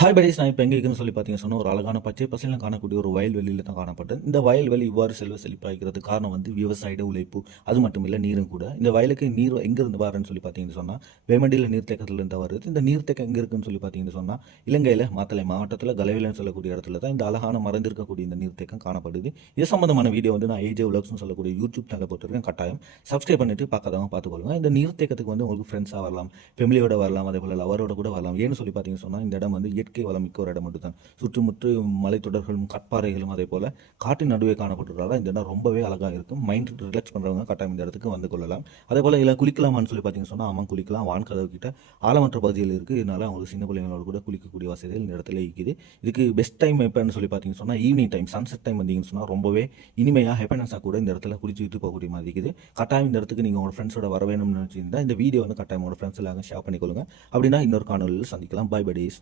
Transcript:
Hi buddies, நான் இப்போ எங்கே இருக்குன்னு சொல்லி பார்த்தீங்கன்னு சொன்னால் ஒரு அழகான பச்சை பசையில் காணக்கூடிய ஒரு வயல்வெளியில் தான் காணப்பட்டது. இந்த வயல்வெளி இவ்வாறு செழிப்பாகிறது காரணம் வந்து விவசாய உழைப்பு, அது மட்டும் இல்லை நீரும் கூட. இந்த வயலுக்கு நீர் எங்கேருந்து வரேன்னு சொல்லி பார்த்தீங்கன்னு சொன்னால் வேமண்டியில் நீர்த்தேக்கத்திலிருந்து வருது. இந்த நீர்த்தேக்கம் எங்கே இருக்குன்னு சொல்லி பார்த்தீங்கன்னு சொன்னால் இலங்கையில் மாத்தளை மாவட்டத்தில் கலவிலன்னு சொல்லக்கூடிய இடத்துல தான் இந்த அழகான மறைந்திருக்கக்கூடிய இந்த நீர்த்தேக்கம் காணப்படுது. இது சம்பந்தமான வீடியோ வந்து நான் ஏஜே உலக்ஸ்னு சொல்லக்கூடிய யூடியூப் சேனல் போட்டிருக்கேன். கட்டாயம் சப்ஸ்கிரைப் பண்ணிட்டு பார்க்காதவங்க பார்த்துக்கொள்ளுங்க. இந்த நீர்த்தேக்கத்துக்கு வந்து உங்களுக்கு ஃப்ரெண்ட்ஸாக வரலாம், ஃபெமிலியோட வரலாம், அதே போல் லவரோட கூட வரலாம். ஏன்னு சொல்லி பார்த்தீங்கன்னு சொன்னால் இந்த இடம் வந்து இயற்கை வளம் மிக்க ஒரு இடம் மட்டும் தான். சுற்றுமுற்று மலைத்தொடர்களும் கற்பாறைகளும் அதே போல காட்டின் நடுவே காணப்பட்டுள்ளதால் இந்த இடம் ரொம்பவே அழகாக இருக்கும். மைண்ட் ரிலாக்ஸ் பண்ணுறவங்க கட்டாயம் இந்த இடத்துக்கு வந்து கொள்ளலாம். அதே போல் இதில் குளிக்கலாமான்னு சொல்லி பார்த்தீங்கன்னு சொன்னால் ஆமாம், குளிக்கலாம். வான்கதவு கிட்ட ஆழமற்ற பகுதியில் இருக்குது. இதனால் அவங்களுக்கு சின்ன பிள்ளைங்களோட கூட குளிக்கக்கூடிய வசதிகள் இந்த இடத்துல இருக்குது. இதுக்கு பெஸ்ட் டைம் எப்போன்னு சொல்லி பார்த்தீங்கன்னு சொன்னால் ஈவினிங் டைம், சன்செட் டைம் வந்தீங்கன்னு சொன்னால் ரொம்பவே இனிமையாக ஹாப்பினஸாக கூட இந்த இடத்துல குளிச்சுட்டு போகக்கூடிய மாதிரி இருக்குது. கட்டாயம் இந்த இடத்துக்கு நீங்கள் உங்கள் ஃப்ரெண்ட்ஸோட வர வேணும்னு நினச்சிருந்தா இந்த வீடியோ வந்து கட்டாயம் உங்களோட ஃப்ரெண்ட்ஸ் எல்லாம் ஷேர் பண்ணிக்கொள்ளுங்க. அப்படின்னா இன்னொரு காணொலியில் சந்திக்கலாம். Bye bye days.